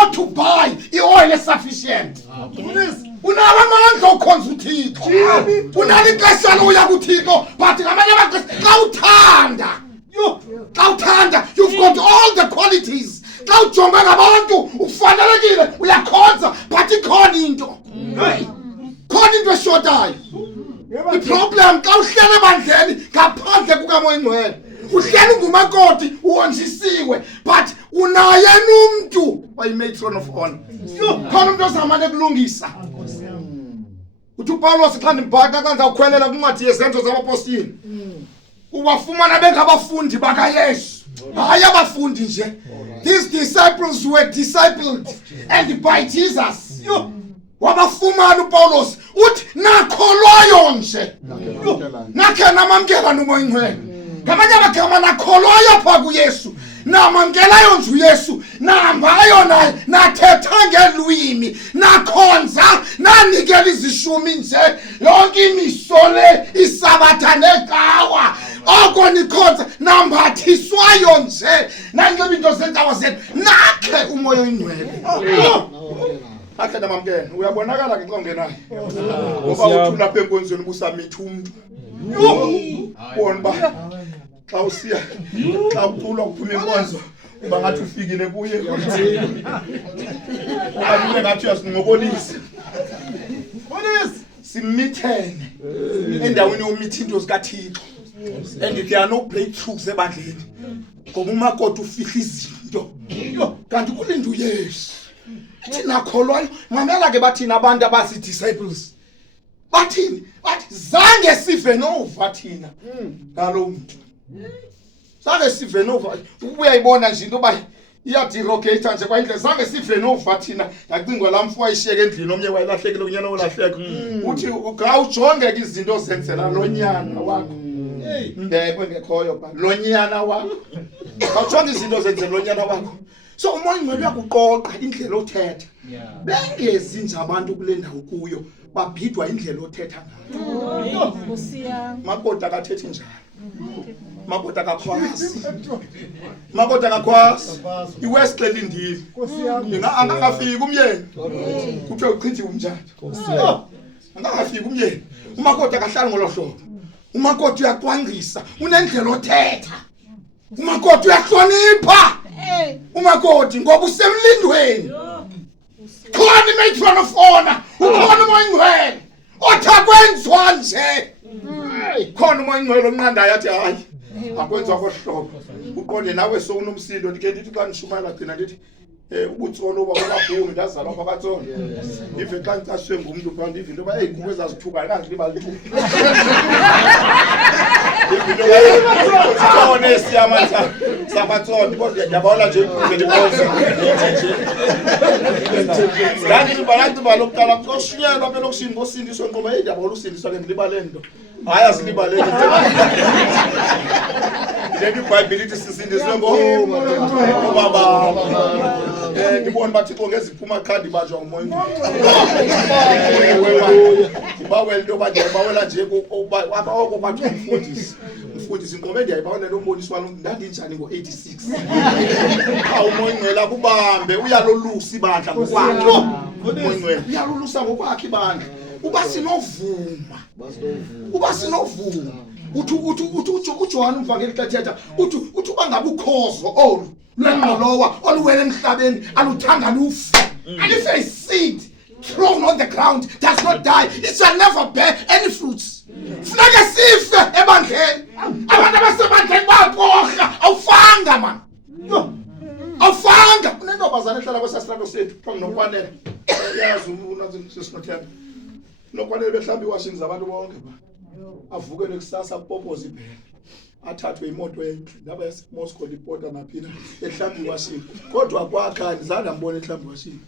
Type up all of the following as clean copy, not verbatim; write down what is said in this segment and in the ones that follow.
not to buy oil sufficient. Unamandla okhonza uThixo. Unalixesha loya kuThixo, but ngamanye amaxesha xa uthanda, you've got all the qualities. Xa ujonga ngabantu ufanelekile uyakhonza, but ikhona into. Khona into eshotayo. Iproblem xa uhlele ebandleni ngaphandle kukaMoya Ingcwele. Uhleli ngumakoti uwonjisiwe, but unaye umuntu oyimatron of honor. Khona umuntu ozamane kulungisa. Uthi uPawulos xa ndimbhaka kanza ukhwelela kwincwadi yezenzo zabapostoli. Uwafumana bengabafundi bakaYesu. Hayi abafundi nje. These disciples were discipled and by Jesus. Wabafumana uPawulos uthi nakholwayo nje. Nakhe namamkela noMoya Ingcwele. Ngamanye amagama nakholwayo pha kuYesu. Namamkelayo nje uYesu, nahambayo naye, nathetha ngelwimi, nakhonza, nanikela izishumi nje, yonke imisole, isabatha necawa, oko nikhonza, nambathiswayo nje, nanxiba into zencawa zenu, nakhe uMoya Ingcwele. Akhe namamkela, uyabonakala ke xa ungenayo. Ngoba uthi lapha enkonzweni ubusamitha umuntu. Bona ba xa usiya xa ucula uphuma inkonzo bangathi ufikile kuye abantu ngathi uyasinqokolisa simithene endaweni yomithi into zikaThixo and there are no breakthroughs ebandleni ngoba umakoti ufihla izinto kanti kulinda uYesu thina kholwayo mamela ke bathina abantu abasi disciples bathini bathi zange sive nova thina ngalo muntu zange sive nova uyayibona nje into ba iyadirogate nje kwayindle zange sive nova thina ngacingwa lamfu wayishiyeka endlini omnye wayilahlekile unyana olahleka uthi ujonge izinto zenzela lonyana wakho ndekwe ngekhoyo ba lonyana wakho awujonge izinto zenzela lonyana wakho. So uMoya Ingcwele uyakuqoqa indlela othetha bengezi nje abantu kule ndawo kuyo babhidwa indlela othetha ngayo. Makoti akathethi njalo. Makoti akakhwasi. Makoti akakhwasi. iWestland indile. Angafiki umyeni. Kuthiwa uchithe umthatha. Angafiki umyeni. Umakoti akahlali ngolohlobo. Umakoti uyaqwangisa, unendlela othetha. Umakoti uyahlonipha. Umakoti ngoba usemlindweni. Khona imatron of honor, ukhona uMoya Ingcwele otha kwenzwa nje. Khona uMoya Ingcwele omnqandayo athi hayi akwenzwa kohlobo. Uqonde nawe so unomsindo ndike ndithi xa nishumayela gcina ndithi ubutsolo bababhumi ndazalwa bakatsolo. Ive xa ngicashwe ngumuntu phambi ivinto ba kuwe zazithuka kanjliba lithuka. Ivinto ba honest yamatha sabatsolo kodwa yabona nje ngidibonza nje. Kanti balantu balokuqala kushiyelwa phela okushini ngosindiswa ngoba yindaba usindiswa ke ngilibalendo. Hayi asilibalendo. Lebi Bible lithi sisindiswe ngobaba. Ngibona bathi ngesiphuma khadi banjwa uMoya Ingcwele. Bawela into bathi bawela nje oko bathi umfundisi inqobe ndiyayibona lo mboniswano ndandinjani ngo86. uMoya Ingcwele akubambe uyalolusa ibandla ngokwakhe. uMoya Ingcwele uyalolusa ngokwakhe ibandla. Uba sinovuma uthi uJohn umvangeli xethetha uthi bangabe ukhozo olu lwengqolowa oluwele emhlabeni aluthanga lufa. And if a seed thrown on the ground does not die, it shall never bear any fruits. Funeka sife ebandleni. Abantu abasebandleni bayaporha awufanga man. Awufanga unentobazana ehlala kwesasihlalo sethu phambi nokwanele. Yazi unazinsinothe nokwanele behlamba iwashing zabantu bonke ba. Avukele kusasa kupopoza ibhele. Athathwe imoto enhle ndaba yaseMoscow liporta naphina ehlamba iwashing. Kodwa kwakha ndizanda mbone ehlamba iwashing.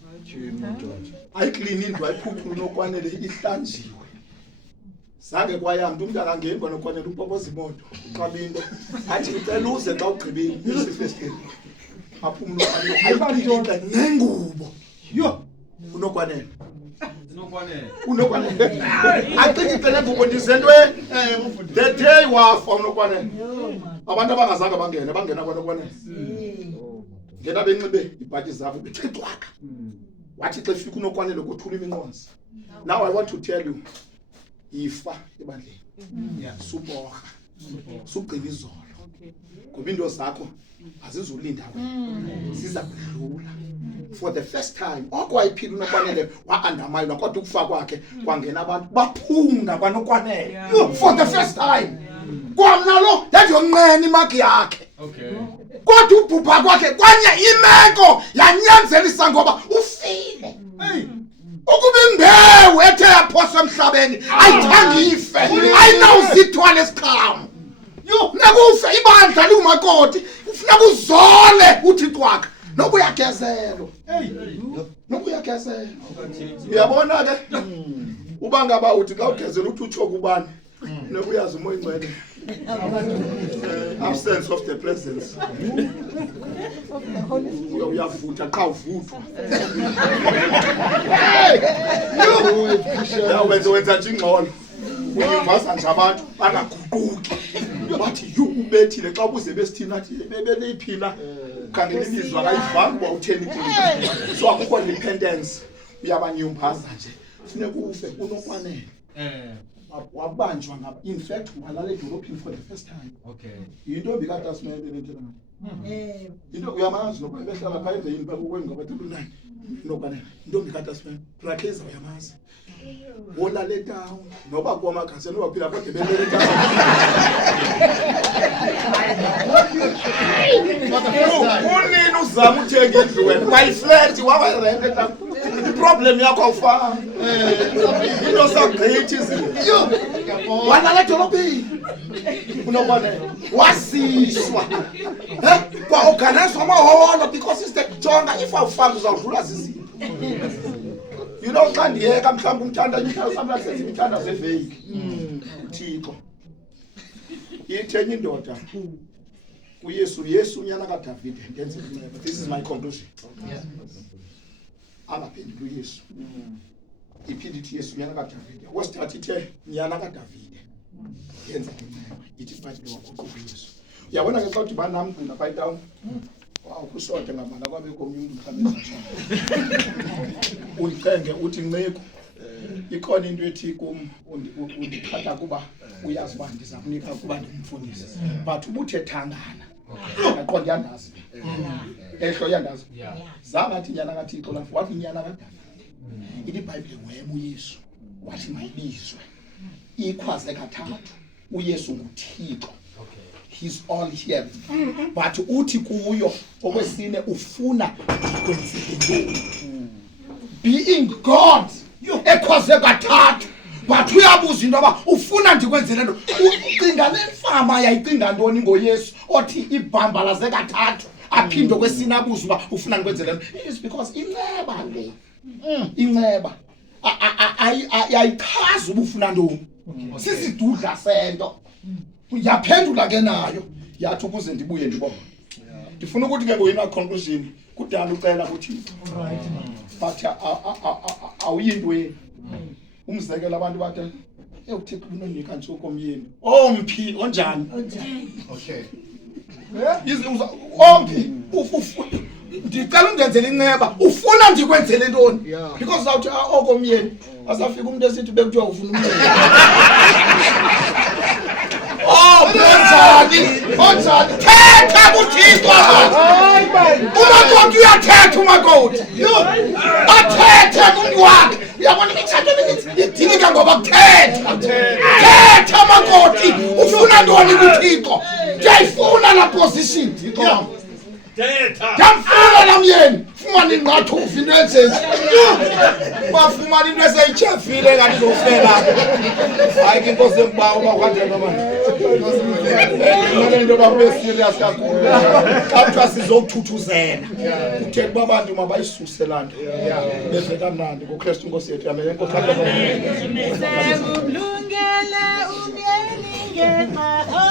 Ayiclean indlu ayiphuphu nokwanele ihlanjiwe. Zange kwayamntu umuntu akangeni nokwanele upopoza imoto uqabinto. Athi ucela uze xa ugqibile isifestile. Aphumula ayibalijonga nengubo. Unokwanele. Unokwanele. Acinga nengubo ndizentwe the day wafa unokwanele. Abantu abangazange bangena kwanokwanele. ngena benxibe ibhatyi zabo bethe xwaka wathi xa efika uNokwanele kothula iminqwazi. Now I want to tell you, ifa ebandleni suborha sugcina izolo ngoba into zakho azizulinda wena ziza kudlula. For the first time okwayiphila uNokwanele wa-undermine kodwa ukufa kwakhe kwangena abantu baphunga kwaNokwanele. For the first time kwamna lo yayonqena imaki yakhe. Kodwa ubhubha kwakhe kwanye imeko yanyanzelisa ngoba ufile. Ukuba imbewu ethe yaphoswa emhlabeni ayithangife ayinawuzithwala esiqhamu. Nakufe ibandla liumakoti ufuneka uzole uthi xwaka nokuyagezelwa. Nokuyagezelwa. Uyabona ke uba ngaba uthi xa ugezela uthi utsho kubani nokuyazi umoya ingcwele. Absence of the presence. Uyavutha xa uvuthwa. Wenza nje ingxolo. Unyumbaza nje abantu bangaguquki. Bathi yu ubethile xa ubuze besithina athi bebeleyiphina ukhangela imizwa akayivanga uba utheni kuyo. So akukho independence. Uyabanyumbaza nje. Funeka ufe uNokwanele. Wabanjwa ngaba in fact walala edolophini for the first time. Into bikaTasman lento nayo. Into uyamazi noba behlala pha endlini pha kwengoba thelunani. Nokwanele into bikaTasman Rakeza uyamazi. Wona le town noba kwamagasi noba phila kodwa belele town. Unini uzama uthenga indlu wena bayiflat wawarent town. Problem yakho awufana. Into sagqithi izinto. Wala le dolobhini. Unokwanele wasishwa. Kwa organize amaholo because it's the jonga if awufanga uzawudlula zizinto. You know xa ndiyeka mhlawumbe umthandazo mhlawumbe senze imthandazo eveki. Thixo. Ithenye indoda. Yesu unyana kaDavid ngenze inceba. This is my conclusion. Angaphendula uYesu. Iphinde ithi Yesu unyana kaDavid. Wesithathu ithe unyana kaDavid. Yenza inceba. Ithi iBhayibhile wakho uYesu. Uyabona ke xa uthi banami ngina pha etown. Wow, kushoda ngamala kwabe komnye umuntu mhlawumbe ezashaya. Ulicenge uthi Nceko ikhona into ethi kum undiphatha kuba uyazi uba ndiza kunika kuba ndimfundise but ubuthethangana aqonda yandazi ehlo yandazi zama athi nyana kaThixo lafu wathi nyana kaDavid ithi iBhayibhile wema uYesu wathi mayibizwe ikhwaze kathathu uYesu nguThixo. He's all here. But uthi kuyo okwesine ufuna ndikwenzele. Being God ekhwaze kathathu but uyabuza into aba ufuna ndikwenzele nto. Ucinga lemfama yayicinga ntoni ngoYesu othi ibhamba laze kathathu aphinde kwesine abuza uba ufuna ndikwenzele nto. It is because inceba le. Inceba ayichaza ubufuna ntoni. Sisidudla sento. Yaphendula ke nayo yathi ukuze ndibuye ndibone. Ndifuna ukuthi ke ngoyina conclusion kudala ucela ukuthi but awuyintweni. Umzekelo abantu bathi uThixo unonika nje komyeni. Omphi onjani? Okay. Omphi ndicela ungenzele inceba ufuna ndikwenzele ntoni because uzawuthi okomyeni asafika umuntu esithi bekuthiwa ufuna umyeni. Onjani thetha kuThixo umakoti uyathetha umakoti athethe kumntu wakhe. Uyabona imitshato emininzi idilika ngoba thetha makoti ufuna ntoni kuThixo. Ndiyayifuna la position ndiyamfuna la myeni fumana ingqathu uvinto enzeni bafumana into eseyitshefile kanti zofela hayi ke inkosi embawo bakwaNdlela manje into bakube serious kakhulu xa sizokuthuthuzela uthethe uba abantu mabayisuse laa nto beve kamnandi ngoKristu inkosi yethu amen. Enkosi